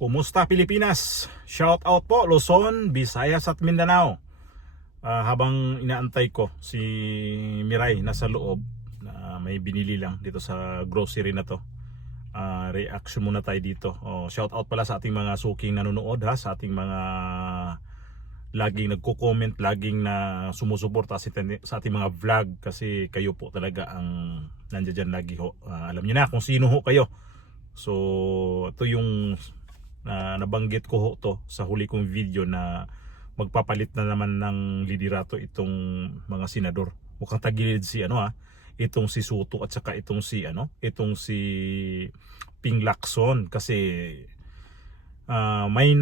Kumusta Pilipinas? Shout out po Luzon, Visayas at Mindanao. Habang inaantay ko si Miray nasa loob na may binili lang dito sa grocery na to. Reaction muna tayo dito. Shout out pala sa ating mga suking nanonood ha, sa ating mga laging nagko-comment, laging na sumusuporta sa ating mga vlog kasi kayo po talaga ang nandiyan dyan lagi ho. Alam niyo na kung sino ho kayo. So ito yung nabanggit ko ho to sa huli kong video na magpapalit na naman ng liderato itong mga senador. Mukhang tagilid si itong si Soto at saka itong si Ping Lacson kasi may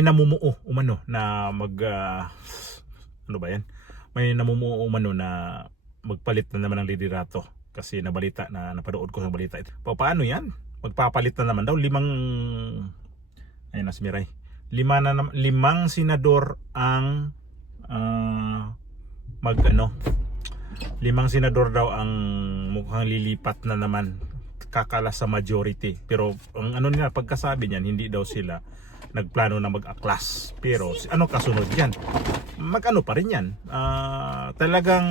namumuo umano na may namumuo umano na magpalit na naman ng liderato kasi napanood ko sa balita ito. Paano yan? Magpapalit na naman daw ayun na si Miray. Limang senador ang limang senador daw ang mukhang lilipat na naman kakala sa majority. Pero ang nila pagkasabi niyan, hindi daw sila nagplano na mag-aklas. Pero ano kasunod yan? Pa rin yan. Talagang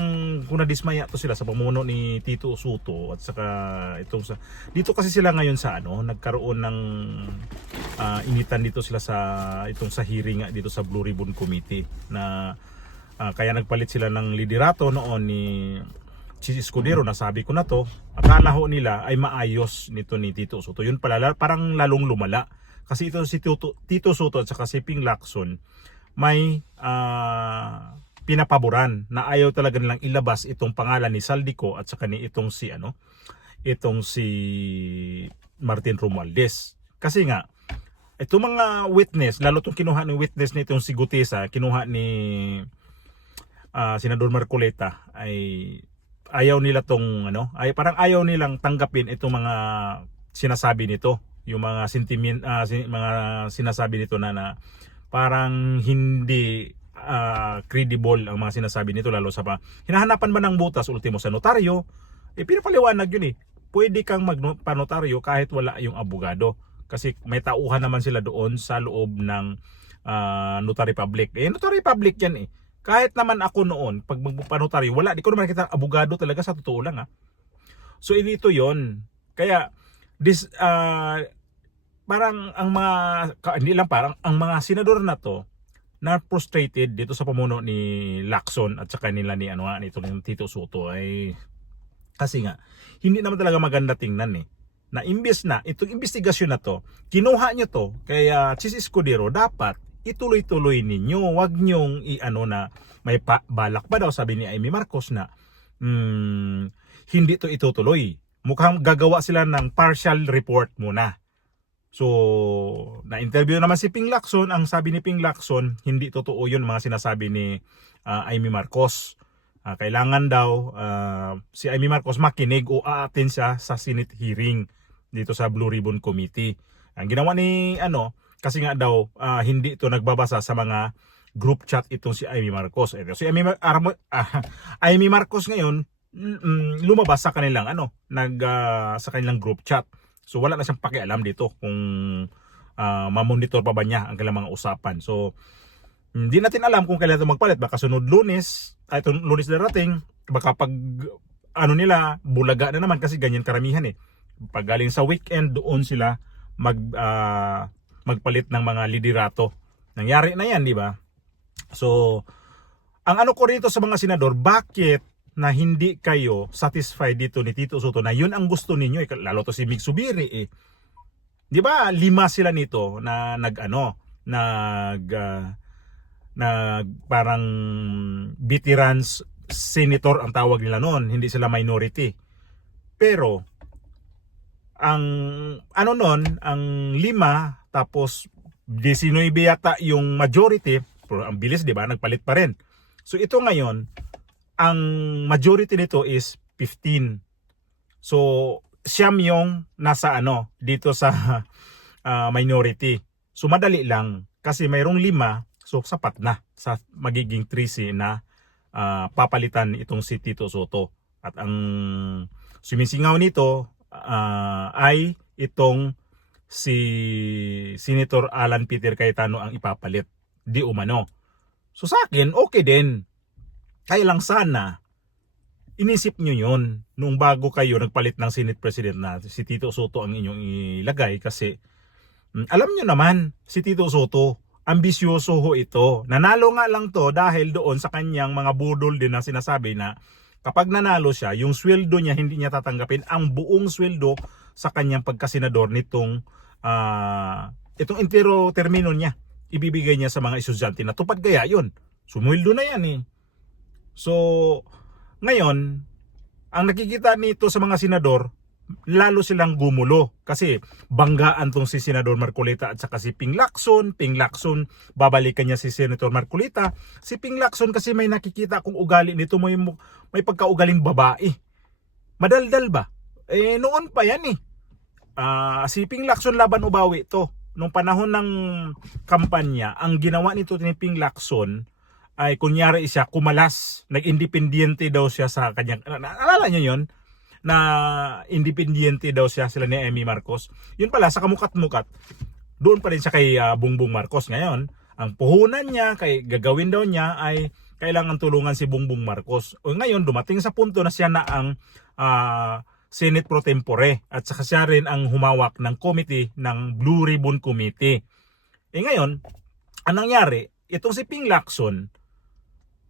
kung nadismaya to sila sa pamuno ni Tito Soto at saka dito kasi sila ngayon sa nagkaroon ng initan dito sila sa hearing dito sa Blue Ribbon Committee na kaya nagpalit sila ng liderato noon ni Chis Escudero. Nasabi ko na to, akala ho nila ay maayos nito ni Tito Soto. Yun pala parang lalong lumala. Kasi ito si Tito Soto at saka si Ping Lacson may pinapaboran na ayaw talaga nilang ilabas itong pangalan ni Saldico at saka ni itong si Martin Romualdez. Kasi nga itong mga witness, lalo itong kinuha ng witness nitong si Gutesa, kinuha ni Senador Marcoleta, ay ayaw nila parang ayaw nilang tanggapin itong mga sinasabi nito. Yung mga mga sinasabi nito na parang hindi credible ang mga sinasabi nito, lalo sa hinahanapan man ng butas ultimo sa notaryo. Pinapaliwanag yun pwede kang magpanotaryo kahit wala yung abogado kasi may tauhan naman sila doon sa loob ng notary public. Notary public yan kahit naman ako noon pag magpanotaryo, di ko naman nakita abogado talaga, sa totoo lang So dito yon. Kaya parang ang mga senador na to na frustrated dito sa pamuno ni Lacson at saka nila ni Tito Soto ay kasi nga hindi naman talaga maganda tingnan na imbes na itong investigasyon na to kinuha nyo to kaya Chis Escudero, dapat ituloy-tuloy ninyo, wag nyong na may balak pa daw, sabi ni Amy Marcos na hindi to itutuloy. Mukhang gagawa sila ng partial report muna. So, na-interview naman si Ping Lacson. Ang sabi ni Ping Lacson, hindi totoo yun mga sinasabi ni Amy Marcos. Kailangan daw si Amy Marcos makinig o a-attend siya sa Senate hearing dito sa Blue Ribbon Committee. Ang ginawa ni kasi nga daw hindi ito nagbabasa sa mga group chat itong si Amy Marcos. Si Amy Marcos ngayon lumabas sa kanilang sa kanilang group chat. So wala na siyang pakialam dito kung mamonitor pa ba niya ang kanilang mga usapan. So hindi natin alam kung kailan ito magpalit. Baka sunod Lunes, itong Lunes na darating, baka pag nila bulaga na naman kasi ganyan karamihan Pag galing sa weekend, doon sila magpalit ng mga liderato. Nangyari na yan, di ba? So ang ko rito sa mga senador, bakit na hindi kayo satisfied dito ni Tito Soto na yun ang gusto ninyo, lalo to si Mig Subiri di ba 5 sila nito na parang veterans senator ang tawag nila noon, hindi sila minority. Pero ang ang 5 tapos 19 yata yung majority, pero ang bilis, di ba, nagpalit pa rin. So ito ngayon ang majority nito is 15. So siyam yung nasa dito sa minority. So madali lang kasi mayroong 5, so sapat na sa magiging 3C na papalitan itong si Tito Soto. At ang sumisingaw nito ay itong si Senator Alan Peter Cayetano ang ipapalit. Di umano. So sa akin, okay din. Kaya lang sana, inisip nyo yun nung bago kayo nagpalit ng Senate President na si Tito Soto ang inyong ilagay kasi alam nyo naman, si Tito Soto, ambisyoso ho ito. Nanalo nga lang to dahil doon sa kanyang mga budol din na sinasabi na kapag nanalo siya, yung sweldo niya hindi niya tatanggapin ang buong sweldo sa kanyang pagkasenador nitong itong entero termino niya. Ibibigay niya sa mga estudyante na tupad kaya yun. Sumweldo na yan eh. So, ngayon, ang nakikita nito sa mga senador, lalo silang gumulo kasi banggaan tong si Senador Marcolita at saka si Ping Lacson. Ping Lacson, babalikan niya si Senator Marcolita. Si Ping Lacson kasi may nakikita kung ugali nito, may pagkaugaling babae. Madaldal ba? Eh noon pa yan eh. Si Ping Lacson laban ubawi to. Nung panahon ng kampanya, ang ginawa nito ni Ping Lacson ay kunyari siya kumalas, nag-independiente daw siya sa kanyang, naalala niyo yun? Na independiente daw siya sila ni Amy Marcos. Yun pala, sa kamukat-mukat, doon pa rin siya kay Bongbong Marcos. Ngayon, ang puhunan niya, kay gagawin daw niya ay kailangan tulungan si Bongbong Marcos. O ngayon, dumating sa punto na siya na ang Senate Pro Tempore at saka siya rin ang humawak ng committee ng Blue Ribbon Committee. Ngayon, ang nangyari, itong si Ping Lacson,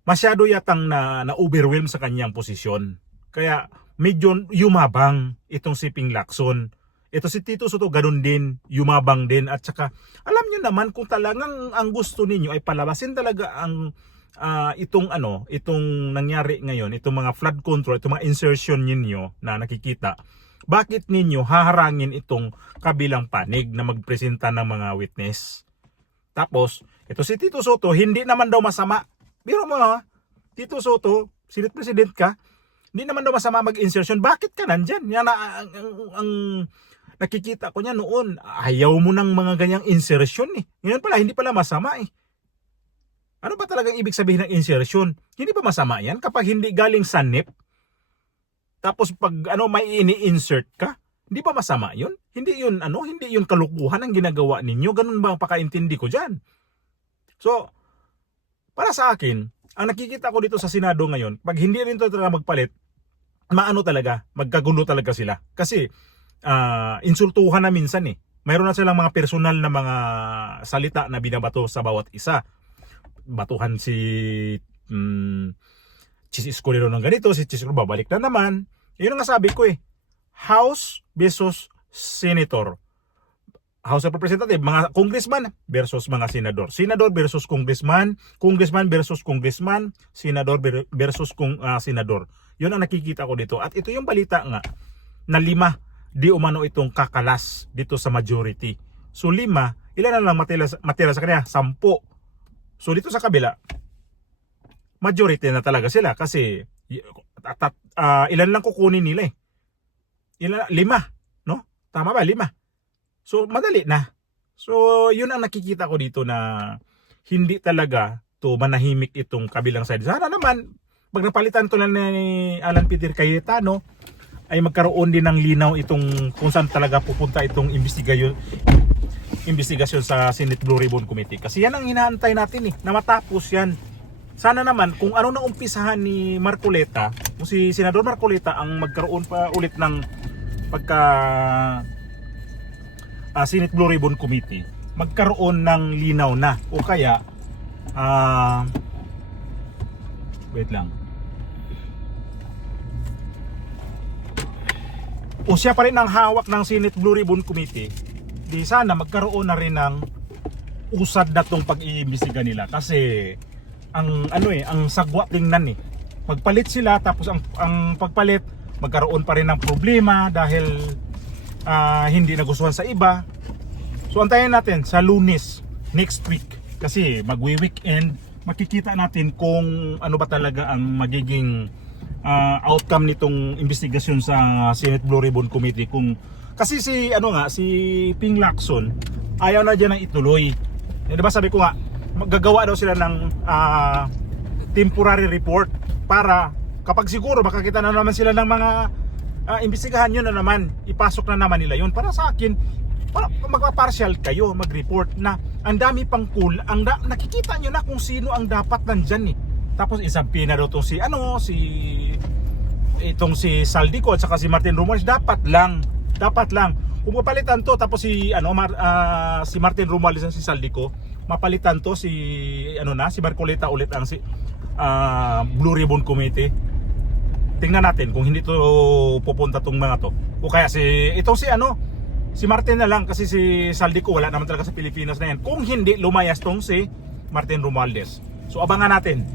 masyado yatang na-overwhelm sa kanyang posisyon. Kaya medyo yumabang itong si Ping Lacson. Ito si Tito Soto ganun din, yumabang din. At saka alam nyo naman kung talagang ang gusto ninyo ay palabasin talaga ang itong nangyari ngayon, itong mga flood control, itong mga insertion ninyo na nakikita. Bakit ninyo haharangin itong kabilang panig na magpresenta ng mga witness? Tapos, ito si Tito Soto, hindi naman daw masama. Biro mo ha, Tito Soto, Senate President ka, hindi naman daw masama mag-insertion. Bakit ka nandyan? Yan ang nakikita ko niya noon. Ayaw mo ng mga ganyang insertion eh. Ngayon pala, hindi pala masama eh. Ano ba talagang ibig sabihin ng insertion? Hindi ba masama yan kapag hindi galing sa NEP? Tapos pag may ini-insert ka, hindi ba masama yun? Hindi yun kalukuhan ang ginagawa ninyo. Ganun ba ang pakaintindi ko dyan? So, para sa akin, ang nakikita ko dito sa Senado ngayon, pag hindi rin ito talaga magpalit, magkagulo talaga sila. Kasi, insultuhan na minsan eh. Mayroon na silang mga personal na mga salita na binabato sa bawat isa. Batuhan si Chis Escudero ng ganito, si Chis Escudero babalik na naman. Yun ang sabi ko eh. House versus Senator. House of Representatives, mga congressman versus mga senador. Senador versus congressman, congressman versus congressman, senador versus senador. Yun ang nakikita ko dito. At ito yung balita nga na 5 di umano itong kakalas dito sa majority. So 5, ilan na lang matira sa kanya? 10. So dito sa kabila, majority na talaga sila kasi ilan lang kukunin nila eh. 5, no? Tama ba? 5. So, madali na. So, yun ang nakikita ko dito na hindi talaga to manahimik itong kabilang side. Sana naman, pag napalitan to lang ni Alan Peter Cayetano, ay magkaroon din ng linaw itong kung saan talaga pupunta itong investigasyon sa Senate Blue Ribbon Committee. Kasi yan ang hinaantay natin eh, na matapos yan. Sana naman, kung ano na umpisahan ni Marcolita, kung si Senador Marcolita ang magkaroon pa ulit ng Senate Blue Ribbon Committee, magkaroon ng linaw na o kaya wait lang, o siya pa rin ang hawak ng Senate Blue Ribbon Committee, di sana magkaroon na rin ng usad na tong pag-iimbestiga nila kasi ang sagwa tingnan eh, magpalit sila tapos ang pagpalit magkaroon pa rin ng problema dahil hindi nagustuhan sa iba. So antayin natin sa Lunes next week kasi magwi-weekend, makikita natin kung ano ba talaga ang magiging outcome nitong investigasyon sa Senate Blue Ribbon Committee. Kasi si Ping Lacson ayaw na diyan ng ituloy. Diba sabi ko nga, gagawa daw sila ng temporary report para kapag siguro makakita na naman sila ng mga imbestigahan yun na naman, ipasok na naman nila yun. Para sa akin, magpa-partial kayo, mag-report na ang dami pang nakikita nyo na kung sino ang dapat nandyan eh. Tapos isabi na daw itong si Saldico at saka si Martin Romualdez, dapat lang kung mapalitan to, tapos si Martin Romualdez at si Saldico mapalitan to, si Marcoleta ulit ang Blue Ribbon Committee. Tingnan natin kung hindi to pupunta tong mga to, o kaya si Martin na lang, kasi si Saldico wala naman talaga sa Pilipinas na yan, kung hindi lumayas tong si Martin Romualdez. So abangan natin